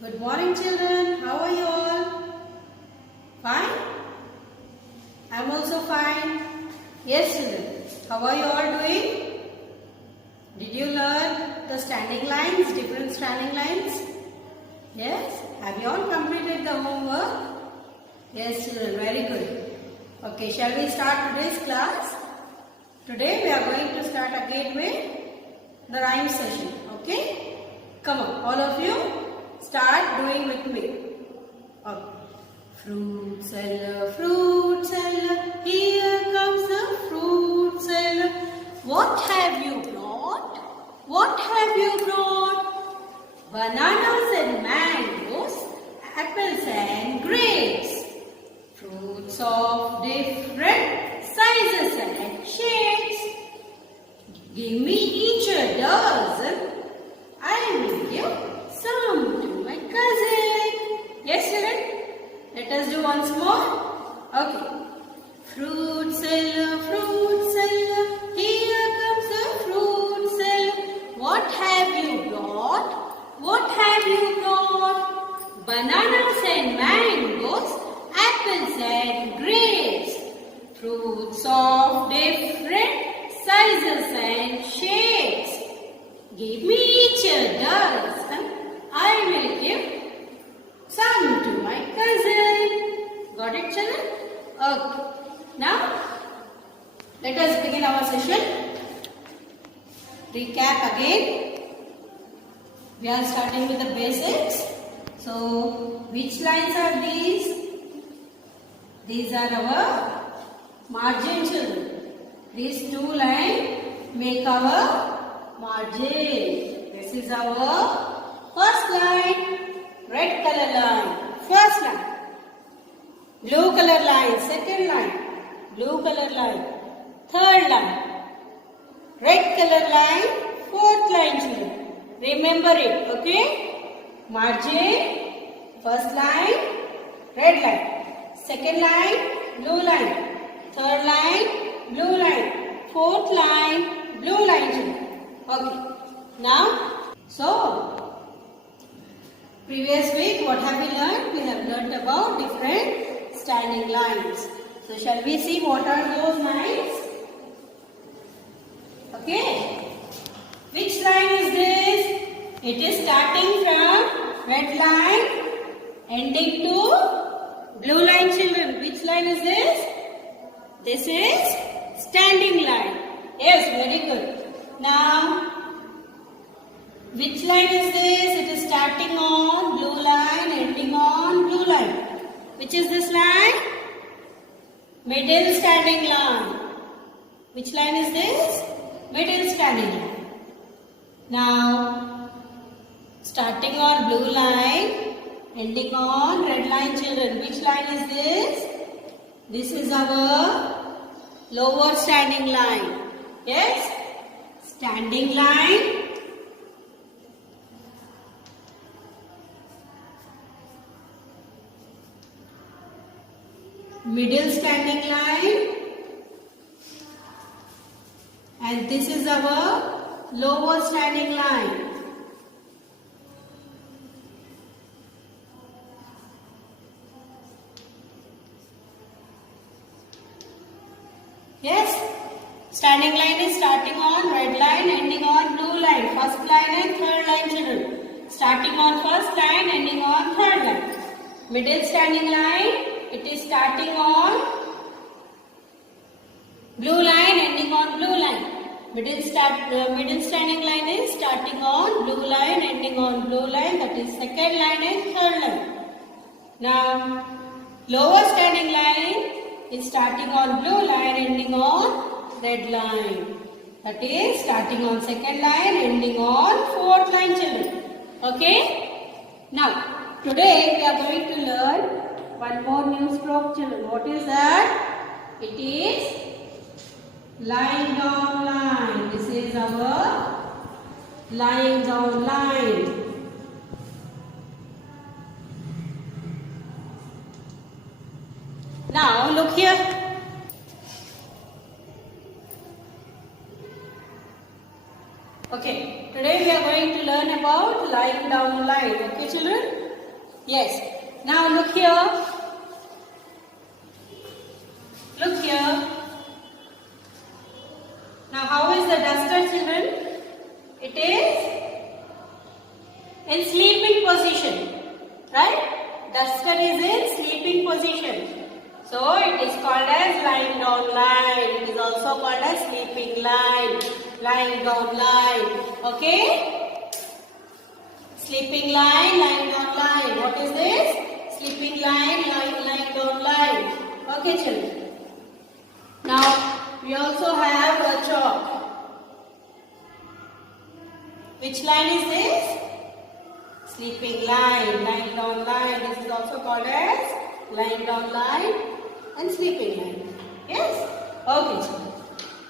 Good morning, children. How are you all? Fine? I am also fine. Yes, children. How are you all doing? Did you learn the standing lines, different standing lines? Yes? Have you all completed the homework? Yes, children. Very good. Okay, shall we start today's class? Today we are going to start again with the rhyme session. Okay? Come on, all of you. Start doing with me. Okay. Fruit seller, here comes the fruit seller. What have you brought? What have you brought? Bananas and mangoes, apples and grapes. Fruits of different sizes and shapes. Give me each a dozen. I will give some to my cousin. Yes, children? Let us do once more. Okay. Fruit seller, here comes the fruit seller. What have you brought? What have you brought? Bananas and mangoes, apples and grapes. Fruits of different sizes and shapes. Give me each a dozen. I will give some to my cousin. Got it, children? Okay. Now, let us begin our session. Recap again. We are starting with the basics. So, which lines are these? These are our margin, children. These two lines make our margin. This is our first line, red color line, first line. Blue color line, second line. Blue color line, third line. Red color line, fourth line, children. Remember it, okay? Margin, first line, red line. Second line, blue line. Third line, blue line. Fourth line, blue line, children. Okay. Now, so, previous week, what have we learned? We have learned about different standing lines. So, shall we see what are those lines? Okay. Which line is this? It is starting from red line, ending to blue line, children. Which line is this? This is standing line. Yes, very good. Now, which line is this? It is starting on blue line, ending on blue line. Which is this line? Middle standing line. Which line is this? Middle standing line. Now, starting on blue line, ending on red line, children. Which line is this? This is our lower standing line. Yes? Standing line. Middle standing line, and this is our lower standing line. Yes, standing line is starting on red line, ending on blue line. First line and third line, children. Starting on first line, ending on third line. Middle standing line. It is starting on blue line, ending on blue line. Middle standing line is starting on blue line, ending on blue line. That is second line and third line. Now, lower standing line is starting on blue line, ending on red line. That is starting on second line, ending on fourth line, children. Okay? Now, today we are going to learn one more new stroke, children. What is that? It is lying down line. This is our lying down line. Now look here. Okay, today we are going to learn about lying down line. Okay, children? Yes. Now look here. Look here. Now how is the duster, children? It is in sleeping position. Right? Duster is in sleeping position. So it is called as lying down line. It is also called as sleeping line. Lying down line. Okay? Sleeping line, lying down line. What is this? Sleeping line, lying down line. Okay, children. Now we also have a chalk. Which line is this? Sleeping line, lying down line. This is also called as lying down line and sleeping line. Yes? Okay, children.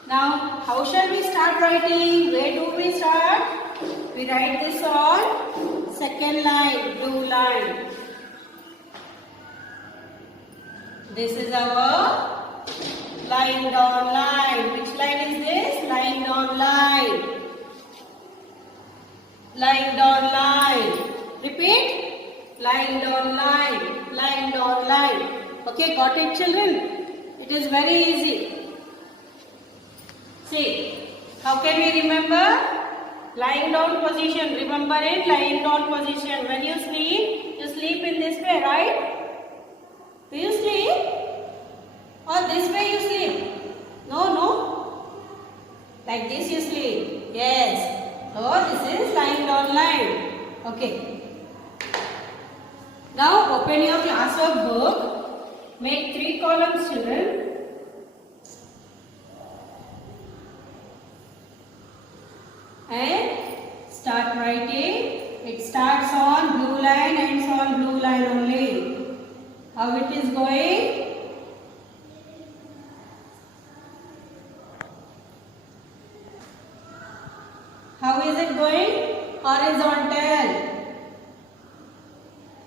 Now, how shall we start writing? Where do we start? We write this on second line, blue line. This is our lying down line. Which line is this? Lying down line. Lying down line. Repeat. Lying down line. Lying down line. Okay, got it, children? It is very easy. See, how can we remember? Lying down position. Remember in lying down position. When you sleep in this way, right? Do you sleep? Or this way you sleep? No. Like this you sleep. Yes. So this is lying down line. Okay. Now open your classwork book. Make 3 columns, children. And start writing. It starts on blue line, ends on blue line only. How it is going? How is it going? Horizontal.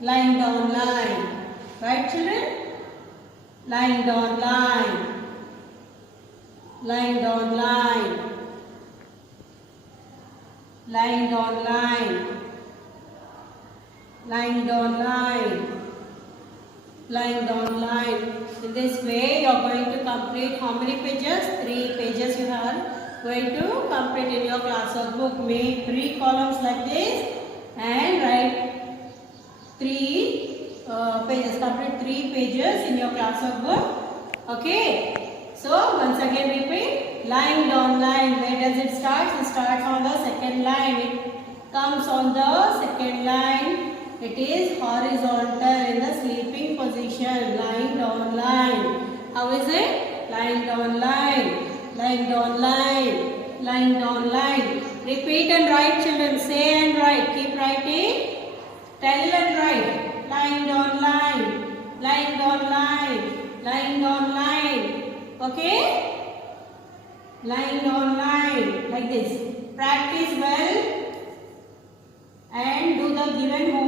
Lying down line. Right, children? Lying down line. Lying down line. Lying down line. Lying down line. Lying down line. In this way, you are going to complete how many pages? 3 pages you are going to complete in your classwork book. Make 3 columns like this and write 3 pages. Complete 3 pages in your classwork book. Okay. So once again repeat. Lying down line. Where does it start? It starts on the second line. It comes on the second line. It is horizontal in the sleeping position. Lying down line. How is it? Lying down line. Lying down line. Lying down line. Repeat and write, children. Say and write. Keep writing. Tell and write. Lying down line. Lying down line. Lying down line. Okay? Lying down line. Like this. Practice well and do the given homework.